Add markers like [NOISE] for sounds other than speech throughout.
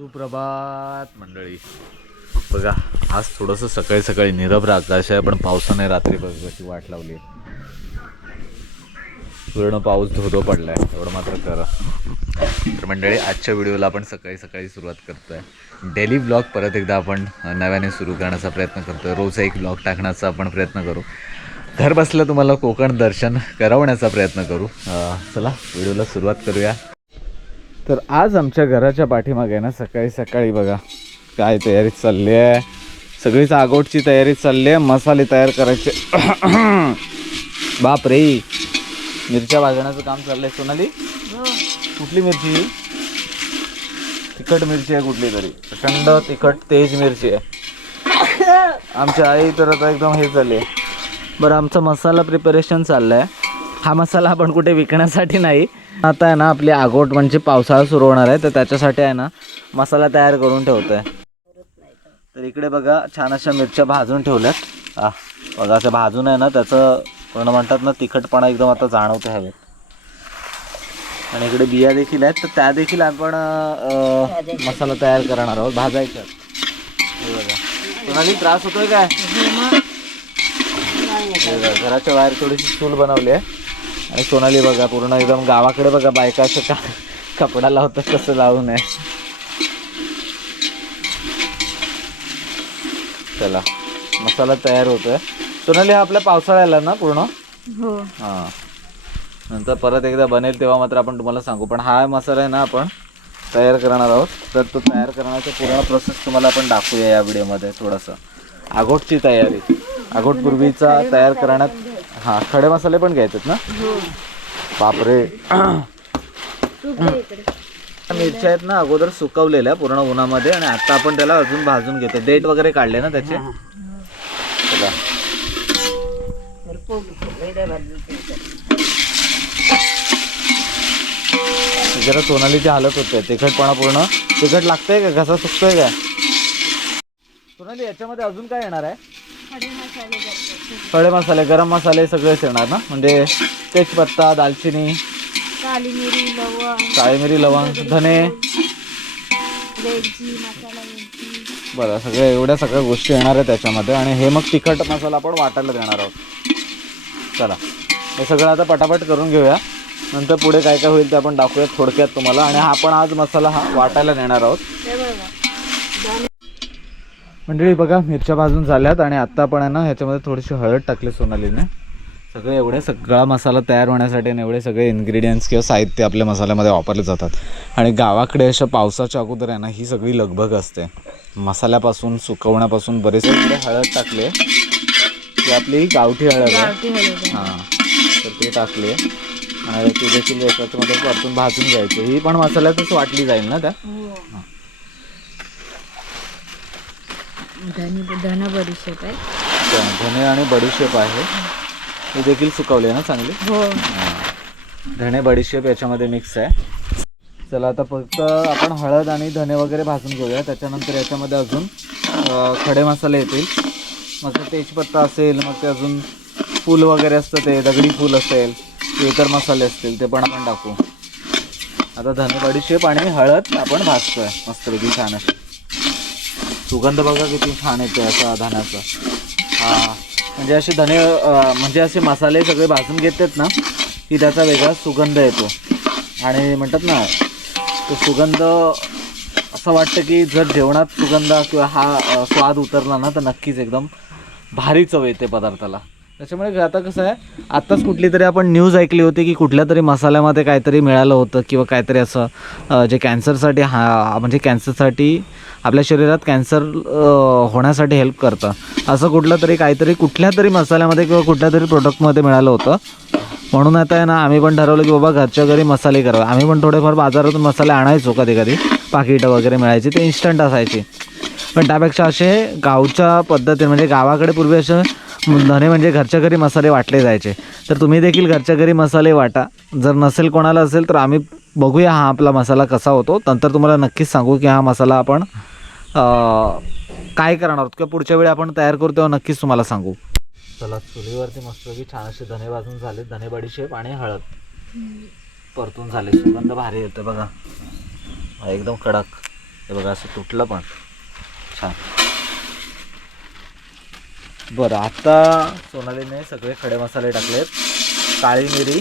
सुप्रभात मंडळी. बघा आज थोडंसं सकाळी सकाळी निरभ्र आकाश आहे पण पावसाने रात्री बघाची वाट लावली. पूर्ण पाऊस धोधो पडलाय एवढं मात्र करा तर मंडळी आजच्या व्हिडिओला आपण सकाळी सकाळी सुरुवात करतोय. डेली ब्लॉग परत एकदा आपण नव्याने सुरू करण्याचा प्रयत्न करतोय. रोज एक ब्लॉग टाकण्याचा आपण प्रयत्न करू. घर बसल्या तुम्हाला कोकण दर्शन करवण्याचा प्रयत्न करू. चला व्हिडिओला सुरुवात करूया. तर आज आमच्या घराच्या पाठीमागे ना सकाळी सकाळी बघा काय तयारी चालली आहे. सगळीच आगोटची तयारी चालली आहे मसाले तयार करायचे. [COUGHS] बाप रे. मिरच्या भाजण्याचं काम चाललं आहे सोनाली. कुठली मिरची? तिखट मिरची आहे कुठली तरी. प्रचंड तिखट तेज मिरची आहे. आमच्या आई तर आता एकदम हे झाले बरं आमचा मसाला प्रिपरेशन चाललं आहे हा मसाला आपण कुठे विकण्यासाठी नाही. आता आहे ना आपली आगोट म्हणजे पावसाळा सुरू होणार आहे तर त्याच्यासाठी आहे ना मसाला तयार करून ठेवतोय. तर इकडे बघा छान अशा मिरच्या भाजून ठेवल्यात. आ बघा असं भाजून आहे ना त्याचं पूर्ण म्हणतात ना तिखटपणा एकदम आता जाणवते हवेत. आणि इकडे बिया देखील आहेत तर त्या देखील आपण मसाला तयार करणार आहोत भाजायच्या कोणाला कोणाली त्रास होतोय काय? घराच्या बाहेर थोडीशी चूल बनवली आहे. आणि सोनाली बघा पूर्ण एकदम गावाकडे बघा बायका असं का कपडा लावतात कसं लावू नये. चला मसाला तयार होतोय. सोनाली हा आपल्या पावसाळ्याला ना पूर्ण? हो. हां. नंतर परत एकदा बनेल तेव्हा मात्र आपण तुम्हाला सांगू. पण हा मसाला आहे ना आपण तयार करणार आहोत. तर तो तयार करण्याचा पूर्ण प्रोसेस तुम्हाला आपण दाखवूया या व्हिडिओमध्ये थोडंसं. आगोटची तयारी. आगोट पूर्वीचा तयार करण्यात हां खडे मसाले पण घ्यायचेत ना? बापरे. मिरच्या आहेत ना अगोदर सुकवलेल्या पूर्ण उन्हामध्ये आणि आता आपण त्याला अजून भाजून घेतो. डेट वगैरे काढले ना त्याचे? बघा. जरा सोनालीची हालत होते तिखटपणा पूर्ण. तिखट लागतंय का? घसा सुकतोय काय सोनाली याच्यामध्ये अजून काय येणार आहे? खडे मसाले गरम मसाले सगळेच येणार ना? म्हणजे तेजपत्ता दालचिनी काली मिरी लवंग काळी मिरी लवंग धने. वेलची मसाला वेलची. बरं सगळ्या एवढ्या सगळ्या गोष्टी येणार आहेत त्याच्यामध्ये आणि हे मग तिखट मसाला आपण वाटायला देणार आहोत. चला हे सगळं आता पटापट करून घेऊया. नंतर पुढे काय काय होईल ते आपण दाखवूयात थोडक्यात तुम्हाला. आणि हा पण आज मसाला हा वाटायला नेणार आहोत. हे बघा. मंडळी बघा मिरच्या भाजून झाल्यात आणि आत्ता आपण आहे ना ह्याच्यामध्ये थोडीशी हळद टाकली सोनालीने. सगळे एवढे सगळा मसाला तयार होण्यासाठी आणि एवढे सगळे इन्ग्रेडियंट्स किंवा साहित्य आपल्या मसाल्यामध्ये वापरले जातात. आणि गावाकडे अशा पावसाच्या अगोदर आहे ना ही सगळी लगबग असते. मसाल्यापासून सुकवण्यापासून बरेचसे हळद टाकले. ती आपली गावठी हळद आहे. हां तर ते टाकले. आणि ती देखील याच्यामध्ये परतून भाजून घ्यायची. ही पण मसाल्यातच वाटली जाईल ना त्या हो धनी धना बडीशेप आहे. धने आणि बडीशेप आहे. हे देखील सुकवले ना चांगली? हो. धणे बडीशेप याच्यामध्ये मिक्स आहे. चला आता फक्त आपण हळद आणि धने वगैरे भाजून घेऊया. त्याच्यानंतर याच्यामध्ये अजून अ, खडे मसाले येतील. मग ते तेजपत्ता असेल मग ते अजून फूल वगैरे असतं ते दगडी फूल असेल ते इतर मसाले असतील ते पण आपण टाकू. आता धने बडीशेप आणि हळद आपण भाजतोय. मस्तपैकी छान अशी. सुगंध बघा किती छान येते असा धण्याचा हा म्हणजे असे धने म्हणजे असे मसाले सगळे भाजून घेतात ना की त्याचा वेगळा सुगंध येतो. आणि म्हणतात ना तो सुगंध असं वाटतं की जर जेवणात सुगंध किंवा हा स्वाद उतरला ना तर नक्कीच एकदम भारी चव येते पदार्थाला. त्याच्यामुळे आता कसं आहे आत्ताच कुठली तरी आपण न्यूज ऐकली होती की कुठल्या तरी मसाल्यामध्ये काहीतरी मिळालं होतं किंवा काहीतरी असं जे कॅन्सरसाठी हा म्हणजे कॅन्सरसाठी आपल्या शरीरात कॅन्सर होण्यासाठी हेल्प करतं. असं कुठलं तरी काहीतरी कुठल्या तरी मसाल्यामध्ये किंवा कुठल्या तरी प्रोडक्टमध्ये मिळालं होतं. म्हणून आता आहे ना आम्ही पण ठरवलं की बाबा घरच्या घरी मसाले करावे. आम्ही पण थोडेफार बाजारातून मसाले आणायचो कधी कधी पाकिटं वगैरे मिळायची ते इन्स्टंट असायची. पण त्यापेक्षा असे गावच्या पद्धतीने म्हणजे गावाकडे पूर्वी असे धने म्हणजे घरच्या घरी मसाले वाटले जायचे. तर तुम्ही देखील घरच्या घरी मसाले वाटा. जर नसेल कोणाला असेल तर आम्ही बघूया हा आपला मसाला कसा होतो. नंतर तुम्हाला नक्कीच सांगू की हा मसाला आपण काय करणार आहोत किंवा पुढच्या वेळी आपण तयार करू तेव्हा नक्कीच तुम्हाला सांगू. चला चुलीवरती मस्तपैकी छान असे धने भाजून झाले धने बडीशेप आणि हळद. परतून झाले. सुगंध भारी येतं बघा. एकदम कडक. हे बघा असं तुटलं पण. छान. बरं आता सोनालीने सगळे खडे मसाले टाकलेत. काळी मिरी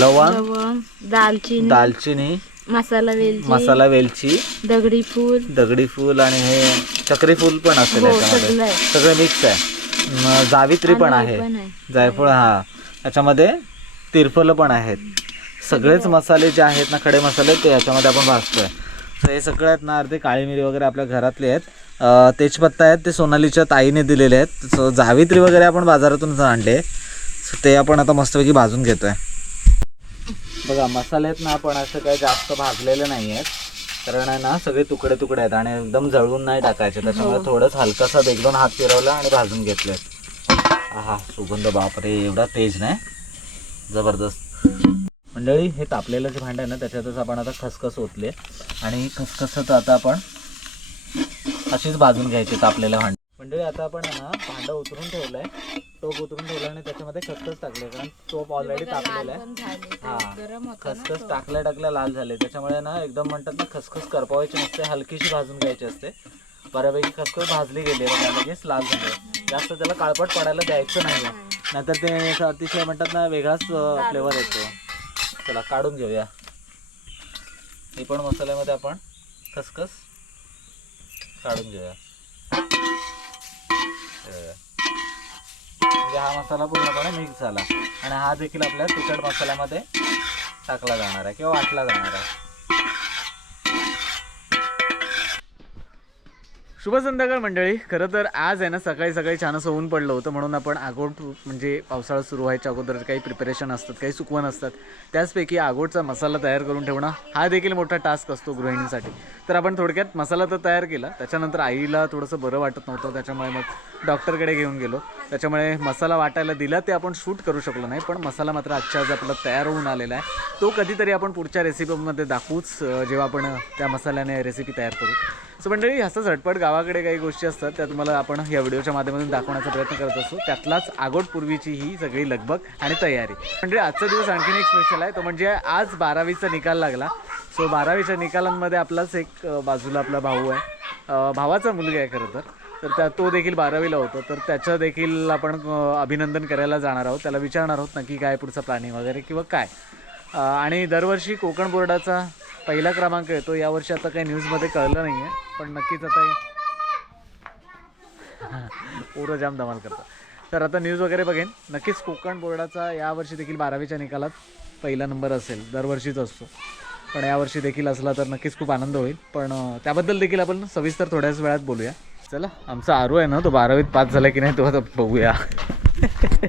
लवंग लवंग दालचिनी दालचिनी मसाला वेलची मसाला वेलची दगडी फूल. दगडी फूल आणि हे चक्री फूल पण असेल हो याच्यामध्ये. सगळं आहे. सगळं मिक्स आहे. म, जावित्री पण आणि आहे. हे पण आहे. जायफळ हा. याच्यामध्ये तिरफलं पण आहेत. सगळेच मसाले जे आहेत ना खडे मसाले ते याच्यामध्ये आपण भाजतोय. हे सगळे आहेत ना अर्धे काळी मिरी वगैरे आपल्या घरातले आहेत. तेजपत्ता आहेत ते सोनालीच्या ताईने दिलेले आहेत. सो जावित्री वगैरे आपण बाजारातून आणले. सो ते आपण आता मस्तपैकी भाजून घेतोय. बघा मसाले आहेत ना आपण असं काही जास्त भाजलेले नाही आहेत. कारण आहे ना सगळे तुकडे तुकडे आहेत आणि एकदम जळवून नाही टाकायचे. त्याच्यामुळे थोडंच हलकासा एक दोन हात फिरवला आणि भाजून घेतले हा सुगंध बापरे एवढा तेज नाही. जबरदस्त. मंडळी हे तापलेलं जे भांडं आहे ना त्याच्यातच आपण आता खसखस ओतले आणि खसखस आता आपण अशीच भाजून घ्यायची तापलेलं भांडं. मंडळी आता आपण ना भांडं उतरून ठेवलंय. टोप उतरून ठेवलं आणि त्याच्यामध्ये खसखस टाकले कारण टोप ऑलरेडी तापलेला आहे. हा. खसखस. टाकल्या टाकल्या लाल झाले. त्याच्यामुळे ना एकदम म्हणतात ना खसखस करपवायची नसते हलकीशी भाजून घ्यायची असते. बऱ्यापैकी खसखस भाजली गेली लगेच लाल झाले. जास्त त्याला काळपट पडायला द्यायचं नाही नाहीतर ते अतिशय म्हणतात ना वेगळाच फ्लेवर येतो. चला काढून घेऊया. हे पण मसाल्यामध्ये आपण खसखस काढून घेऊया. म्हणजे हा मसाला पूर्णपणे मिक्स झाला. आणि हा देखील आपल्या तिखट मसाल्यामध्ये टाकला जाणार आहे किंवा वाटला जाणार आहे. शुभ संध्याकाळ मंडळी. खरं तर आज आहे ना सकाळी सकाळी छान असं ऊन पडलं होतं म्हणून आपण आगोट म्हणजे पावसाळा सुरू व्हायच्या अगोदर काही प्रिपरेशन असतात काही सुकवण असतात. त्याचपैकी आगोटचा मसाला तयार करून ठेवणं हा देखील मोठा टास्क असतो गृहिणीसाठी. तर आपण थोडक्यात मसाला तर तयार केला. त्याच्यानंतर आईला थोडंसं बरं वाटत नव्हतं. त्याच्यामुळे मग डॉक्टरकडे घेऊन गेलो. त्याच्यामुळे मसाला वाटायला दिला ते आपण शूट करू शकलो नाही. पण मसाला मात्र आजच्या आज आपला तयार होऊन आलेला आहे. तो कधीतरी आपण पुढच्या रेसिपीमध्ये दाखवूच जेव्हा आपण त्या मसाल्याने रेसिपी तयार करू. सो मंडळी असं झटपट गावाकडे काही गोष्टी असतात त्या तुम्हाला आपण या व्हिडिओच्या माध्यमातून दाखवण्याचा प्रयत्न करत असतो त्यातलाच आगोटपूर्वीची ही सगळी लगबग आणि तयारी. म्हणजे आजचा दिवस आणखीन एक स्पेशल आहे. तो म्हणजे आज बारावीचा निकाल लागला. सो बारावीच्या निकालांमध्ये आपलाच एक बाजूला आपला भाऊ आहे. भावाचा मुलगा आहे खरं तर. तर त्या तो देखील बारावीला होतो. तर त्याचं देखील आपण अभिनंदन करायला जाणार आहोत. त्याला विचारणार आहोत नक्की काय पुढचं प्लॅनिंग वगैरे किंवा काय. आणि दरवर्षी कोकण बोर्डाचा पहिला क्रमांक येतो. यावर्षी आता काही न्यूजमध्ये कळलं नाही आहे पण नक्कीच आता [LAUGHS] पोरं जाम धमाल करतात. तर आता न्यूज वगैरे बघेन. नक्कीच कोकण बोर्डाचा यावर्षी देखील बारावीच्या निकालात पहिला नंबर असेल. दरवर्षीच असतो. पण यावर्षी देखील असला तर नक्कीच खूप आनंद होईल. पण त्याबद्दल देखील आपण सविस्तर थोड्याच वेळात बोलूया. चला आमचा आरू आहे ना तो बारावीत पास झाला की नाही तो आता बघूया. [LAUGHS]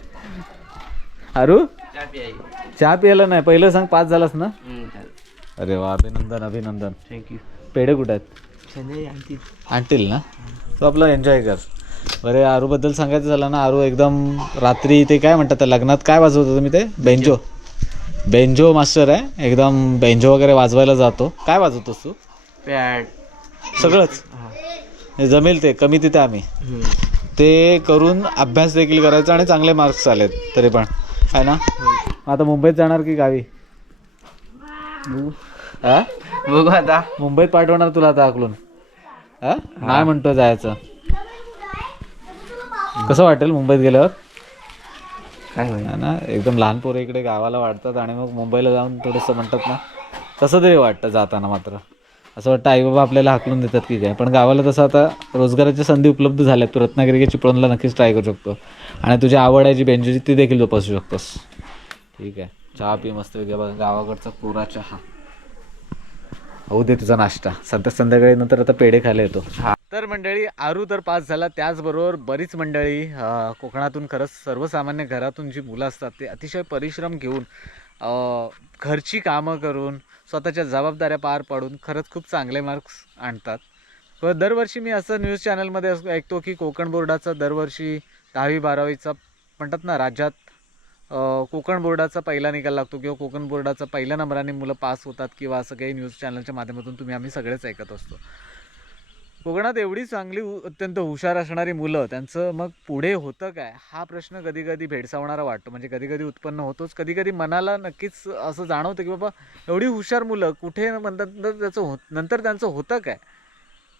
आरू? चहा प्यायला. नाही पहिलं सांग पास झालास ना? अरे वा अभिनंदन अभिनंदन. थँक्यू पेढे कुठे आहेत? संजय आणतील आणतील ना? तो आपला एन्जॉय कर. बरे आरूबद्दल सांगायचं झालं ना आरू एकदम रात्री ते काय म्हणतात त्या लग्नात काय वाजवत होतं मी ते? बेंजो बेंजो मास्टर आहे. एकदम बेंजो वगैरे वाजवायला जातो. काय वाजवतोस तू? पॅड सगळंच? हे. जमेल ते कमी तिथे आम्ही. ते करून अभ्यास देखील करायचा आणि चांगले मार्क्स आलेत तरी पण. आहे ना? आता मुंबईत जाणार की गावी? हा? बघू आता. मुंबईत पाठवणार तुला आता आकलून हा? नाही म्हणतो जायचं. कसं वाटेल मुंबईत गेल्यावर? काय होईल ना एकदम लहान पोरं इकडे गावाला वाटतात आणि मग मुंबईला जाऊन थोडंसं म्हणतात ना कसं तरी वाटतं जाताना मात्र. असं वाटतं आईबाबा आपल्याला हाकलून देतात की काय. पण गावाला तसं आता रोजगाराच्या संधी उपलब्ध झाल्यात. तू रत्नागिरी चिपळूणला नक्कीच ट्राय करू शकतो. आणि तुझी आवड आहे जी बेंजूची ती देखील जोपासू शकतोस. ठीक आहे. चहा पी मस्त गावाकडचा कोरा चहा होऊ दे तुझा नाश्ता. सध्या संध्याकाळी नंतर आता पेढे खायला येतो. तर मंडळी आरू तर पास झाला. त्याचबरोबर बरीच मंडळी कोकणातून खरंच सर्वसामान्य घरातून जी मुलं असतात ते अतिशय परिश्रम घेऊन घरची कामं करून स्वतःच्या जबाबदाऱ्या पार पाडून खरंच खूप चांगले मार्क्स आणतात. व दरवर्षी मी असं न्यूज चॅनलमध्ये असं ऐकतो की कोकण बोर्डाचा दरवर्षी दहावी बारावीचा म्हणतात ना राज्यात कोकण बोर्डाचा पहिला निकाल लागतो किंवा कोकण बोर्डाचा पहिल्या नंबराने मुलं पास होतात किंवा असं काही न्यूज चॅनलच्या माध्यमातून तुम्ही आम्ही सगळेच ऐकत असतो. कोकणात एवढी चांगली अत्यंत हुशार असणारी मुलं त्यांचं मग पुढे होतं काय? हा प्रश्न कधी कधी भेडसावणारा वाटतो. म्हणजे कधी कधी उत्पन्न होतोच. कधी कधी मनाला नक्कीच असं जाणवतं की बाबा एवढी हुशार मुलं कुठे म्हणतात त्याचं हो नंतर त्यांचं होतं काय?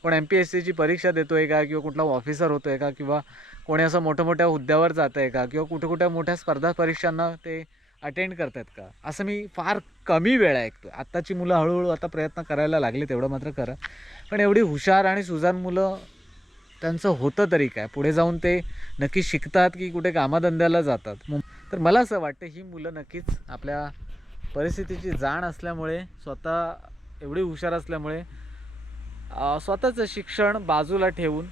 कोण एम पी एस सीची परीक्षा देतो आहे का? किंवा कुठला ऑफिसर होतो आहे का? किंवा कोणी असं मोठ्या मोठ्या हुद्द्यावर जात आहे का? किंवा कुठे कुठे मोठ्या स्पर्धा परीक्षांना ते अटेंड करतात का? असं मी फार कमी वेळा ऐकतो आत्ताची मुलं हळूहळू आता प्रयत्न करायला लागले तेवढं मात्र करा पण एवढी हुशार आणि सुजान मुलं त्यांचं होतं तरी काय? पुढे जाऊन ते नक्की शिकतात की कुठे कामाधंद्याला जातात? मग तर मला असं वाटतं ही मुलं नक्कीच आपल्या परिस्थितीची जाण असल्यामुळे स्वतः एवढी हुशार असल्यामुळे स्वतःचं शिक्षण बाजूला ठेवून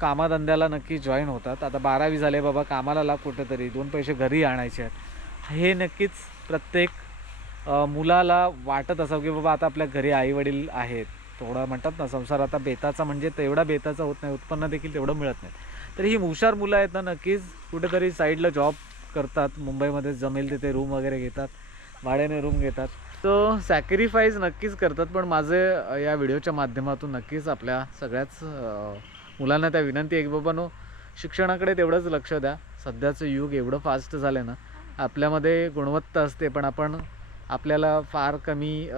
कामाधंद्याला नक्की जॉईन होतात. आता बारावी झाले बाबा कामाला लाग कुठेतरी दोन पैसे घरी आणायचे आहेत. हे नक्कीच प्रत्येक मुलाला वाटत असावं की बाबा आता आपल्या घरी आईवडील आहेत. थोडा म्हणतात ना संसार आता बेताचा म्हणजे तेवढा बेताचा होत नाही उत्पन्न देखील तेवढं मिळत नाही. तर ही हुशार मुलं आहेत ना नक्कीच कुठेतरी साईडला जॉब करतात. मुंबईमध्ये जमेल तिथे रूम वगैरे घेतात. भाड्याने रूम घेतात. सो सॅक्रिफाईस नक्कीच करतात पण माझे या व्हिडिओच्या माध्यमातून नक्कीच आपल्या सगळ्याच मुलांना त्या विनंती आहे की बाबांनो शिक्षणाकडे तेवढंच लक्ष द्या. सध्याचं युग एवढं फास्ट झालं ना आपल्यामध्ये गुणवत्ता असते पण आपण आपल्याला फार कमी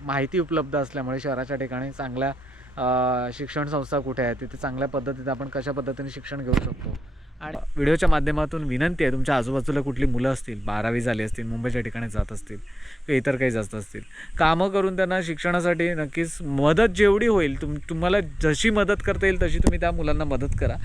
माहिती उपलब्ध असल्यामुळे शहराच्या ठिकाणी चांगल्या शिक्षण संस्था कुठे आहेत तिथे चांगल्या पद्धतीने आपण कशा पद्धतीने शिक्षण घेऊ शकतो? आणि व्हिडिओच्या माध्यमातून विनंती आहे तुमच्या आजूबाजूला कुठली मुलं असतील बारावी झाली असतील मुंबईच्या ठिकाणी जात असतील किंवा इतर काही जास्त असतील कामं करून त्यांना शिक्षणासाठी नक्कीच मदत जेवढी होईल तुम तुम्हाला जशी मदत करता येईल तशी तुम्ही त्या मुलांना मदत करा.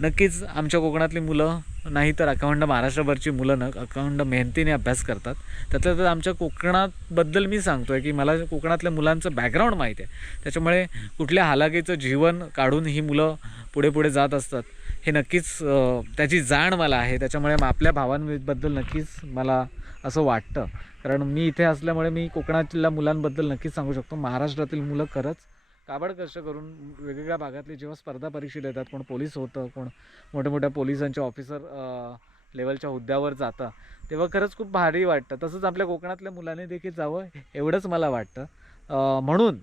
नक्कीच आमच्या कोकणातली मुलं नाही तर अखंड महाराष्ट्रभरची मुलं न अखंड मेहनतीने अभ्यास करतात. त्यातल्या त्यात आमच्या कोकणातबद्दल मी सांगतो आहे की मला कोकणातल्या मुलांचं बॅकग्राऊंड माहीत आहे. त्याच्यामुळे कुठल्या हालाकीचं जीवन काढून ही मुलं पुढे पुढे जात असतात. हे नक्कीच त्याची जाण मला आहे. त्याच्यामुळे आपल्या भावांबद्दल नक्कीच मला असं वाटतं. कारण मी इथे असल्यामुळे मी कोकणातल्या मुलांबद्दल नक्कीच सांगू शकतो. महाराष्ट्रातील मुलं खरंच काबड कष्ट करून वेगवेगळ्या भागातली जेव्हा स्पर्धा परीक्षा देतात कोण पोलीस होतं कोण मोठ्या मोठ्या पोलिसांच्या ऑफिसर लेवलच्या हुद्द्यावर जातं तेव्हा खरंच खूप भारी वाटतं. तसंच आपल्या कोकणातल्या मुलांनी देखील जावं एवढंच मला वाटतं. म्हणून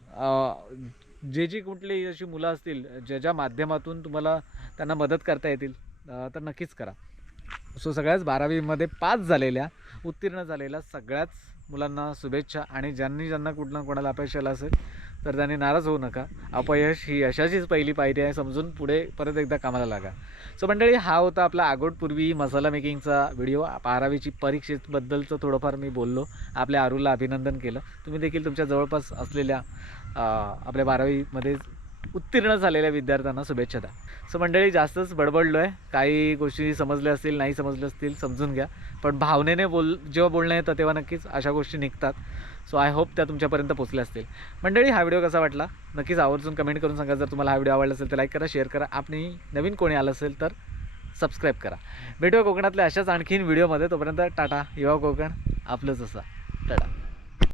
जे जी कुठली अशी मुलं असतील ज्या ज्या माध्यमातून तुम्हाला त्यांना मदत करता येतील तर नक्कीच करा. सो सगळ्याच बारावीमध्ये पास झालेल्या उत्तीर्ण झालेल्या सगळ्याच मुलांना शुभेच्छा आणि ज्यांनी ज्यांना कुठं कोणाला अपयश आलं असेल तर त्यांनी नाराज होऊ नका. अपयश ही यशाचीच पहिली पायरी आहे समजून पुढे परत एकदा कामाला लागा. सो मंडळी हा होता आपला आगोटपूर्वी मसाला मेकिंगचा व्हिडिओ. बारावीची परीक्षेबद्दलचं थोडंफार मी बोललो. आपल्या आरूला अभिनंदन केलं. तुम्ही देखील तुमच्या जवळपास असलेल्या आपल्या बारावीमध्ये उत्तीर्ण झालेल्या विद्यार्थ्यांना शुभेच्छा द्या. सो मंडळी जास्तच बडबडलो आहे काही गोष्टी समजल्या असतील नाही समजल्या असतील समजून घ्या. पण भावनेने बोल जेव्हा बोलणं येतं तेव्हा नक्कीच अशा गोष्टी निघतात. सो आय होप त्या तुमच्यापर्यंत पोचल्या असतील. मंडळी हा व्हिडिओ कसा वाटला? नक्कीच आवर्जून कमेंट करून सांगा. जर तुम्हाला हा व्हिडिओ आवडला असेल तर लाईक करा शेअर करा. आणि नवीन कोणी आलं असेल तर सबस्क्राईब करा. भेटूया कोकणातल्या अशाच आणखीन व्हिडिओमध्ये. तोपर्यंत टाटा. युवा कोकण आपलंच असा. टाटा.